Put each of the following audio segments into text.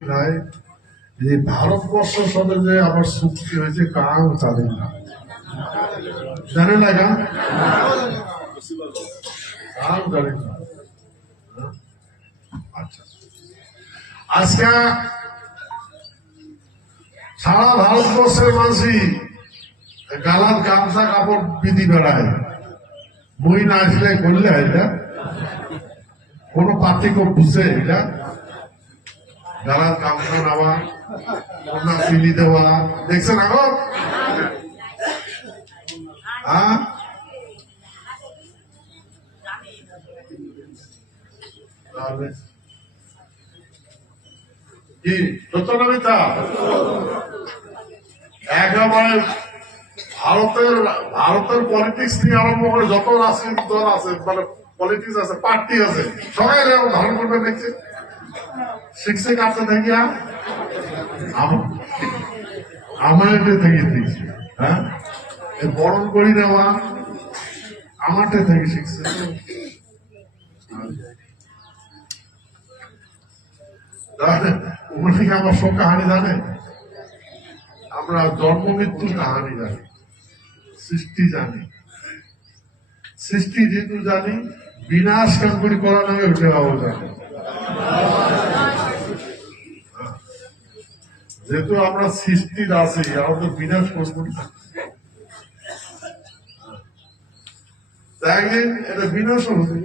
এই ভারতবর্ষের সাথে যে আমার চুক্তি হয়েছে কাউ জানে না, জানে না কাউ জানে না। আচ্ছা, আজকে সারা ভারতবর্ষের মানুষই গালার গামছা কাপড় বিধি বেড়ায়, বই না আসলে করলে এটা কোনো পার্থক্য বুঝে? এটা গালার গামছা নেওয়া, কন্যা চিনি দেওয়া, দেখছেন এখন? হ্যাঁ, কি সত্য না মিথ্যা? একেবারে ভারতের পলিটিক্স নিয়ে আরম্ভ করে যত রাজনৈতিক দল আছে, মানে পলিটিক্স আছে, পার্টি আছে, সবাই এরকম ধারণ করবে দেখছে, শিখছে কাছে থেকে আমার থেকে দেখছি। হ্যাঁ, বরণ করি নেওয়া আমারটা থেকে শিখছে। ওগুলো থেকে আমার সব কাহানি জানে, আমরা জন্ম মৃত্যুর কাহানি জানি, সৃষ্টি জানি, সৃষ্টি যেহেতু জানি, বিনাশ কাঙ্কুরি করা নামে ওটাও জানি। যেহেতু আমরা সৃষ্টির আছি, আমাদের বিনাশ কাঙ্কুরি একদিন এটা বিনাশ হতে,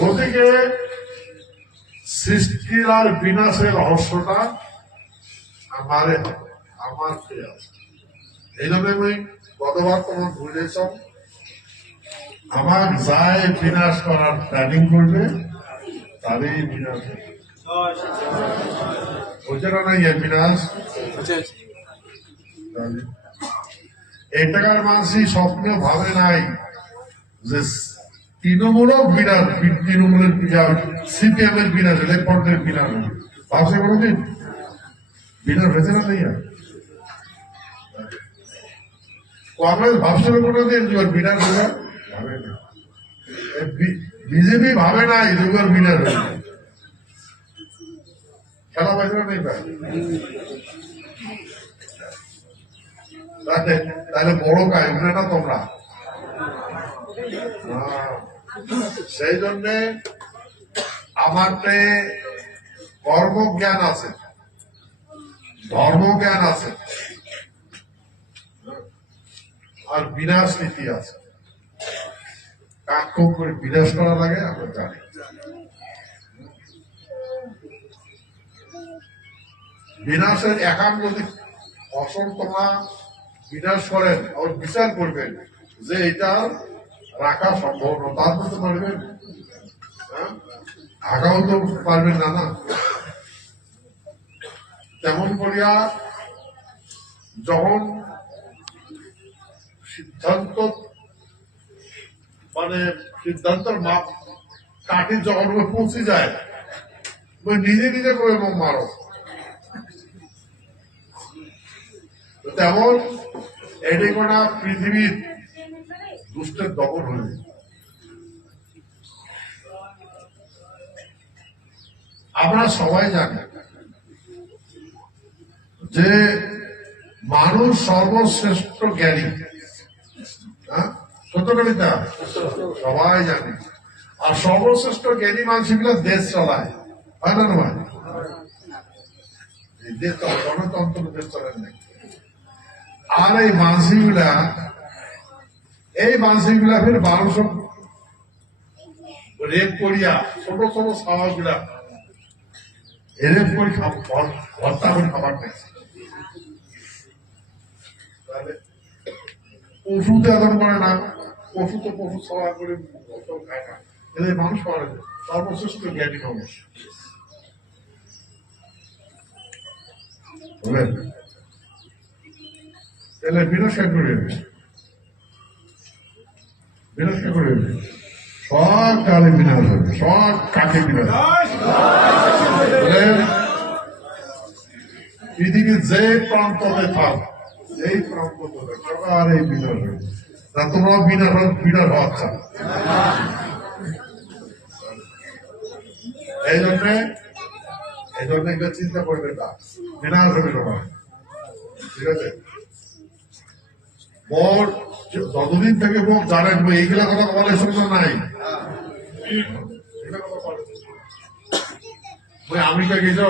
গতিকে সৃষ্টির আর বিনাশের রহস্যটা আমার আছে। এই জন্য আমি গতবার তোমার বুঝেছ, আমার যায় বিনাশ করার প্ল্যানিং করবে তারই বিনাশ হচ্ছে না, নাই বিনাশ। এই টাকার মানুষই স্বপ্ন ভাবে নাই যে তৃণমূলও বিনাশ, তৃণমূলের সিপিএম এর বিনাশ, লেফটের বিনাশ ভাবছে কোনোদিন? বিনাশ হয়েছে না? নেই কংগ্রেস ভাবছিল কোনোদিন যুগের বিনাশ হবে? ভাবে না। বিজেপি ভাবে নাই যুগের বিনাশ হবে। খেলা পাইছে না? নেই পাই। তাহলে বড় কাহিনী না তোমরা। সেই জন্যে আমারতে কর্মজ্ঞান আছে, ধর্মজ্ঞান আছে, আর বিনাশ নীতি আছে। কাক করে বিনাশ করা লাগে আমরা জানি। বিনাশের একান্ত যদি ফসল তোমরা বিনাশ করেন, আর বিচার করবেন যে এটা রাখা সম্ভব না, তারপর তো পারবেন, আগাও তো পারবেন না। না তেমন করিয়া যখন সিদ্ধান্ত, মানে সিদ্ধান্তের মাপ কাঠি যখন পৌঁছে যায়, নিজে নিজে করে মারো। তেমন এটি কোনা পৃথিবীর দুষ্টের দখল হয়ে, আমরা সবাই জানি যে মানুষ সর্বশ্রেষ্ঠ জ্ঞানী। সত্য কবিতা সবাই জানে। আর সর্বশ্রেষ্ঠ জ্ঞানী মানুষগুলো দেশ চালায়, হয় না? নয় দেশ গণতন্ত্র দেশ চলেন নাই। আর এই মানসিকগুলা ফের 1200 রেপ করিয়া ছোট ছোট সাওয়া গুলা রেপ করে হত্যা করে খাবার খাইছে। পশুতে আদর করে না, পশু তো পশু সাওয়া করে খায় না, এদের মানুষ করে সর্বশ্রেষ্ঠ জ্ঞানী মানুষ। তাহলে বিনাশা করে সব কালে বিনাশ হবে, সব কাকে বিনাশ। পৃথিবীর যে প্রান্ততে থাক, এই প্রান্ত সবার এই বিনাশ হবে। তা তোমরা বিনাশ হচ্ছে। এই জন্যে এই জন্য এগুলো চিন্তা করবে না, বিনাশ হবে তোমার। ঠিক আছে, মোর যতদিন থেকে মোর জানেন এইগুলা কথা বলে শুনতে নাই। আমেরিকা গেছ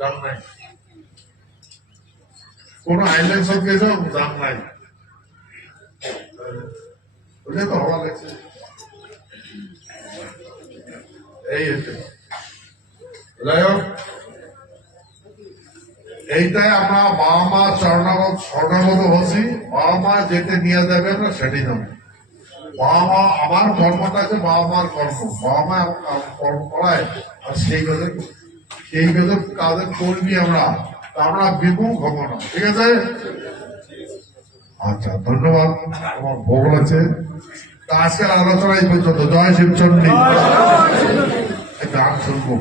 জান নাই, কোন আইল্যান্ড সব গেছ জান নাই, বুঝলে তো হওয়া লাগছে। এই হচ্ছে যাই হোক, এইটাই আমরা বাবা মা স্বর্ণাগত হচ্ছি। বাবা মা যেতে নিয়ে যাবে না সেটাই যাবে। বাবা মা আমার কর্মটা আছে, বাবা মার কর্ম, বাবা মা কর্ম করায় আর সেই কাজের কর্মী আমরা, আমরা বিমুখ হবো না। ঠিক আছে, আচ্ছা ধন্যবাদ, আমার ভোগ আছে। আজকের আলোচনা এই পর্যন্ত। জয় শিবচন্ডী। গান শুনবো।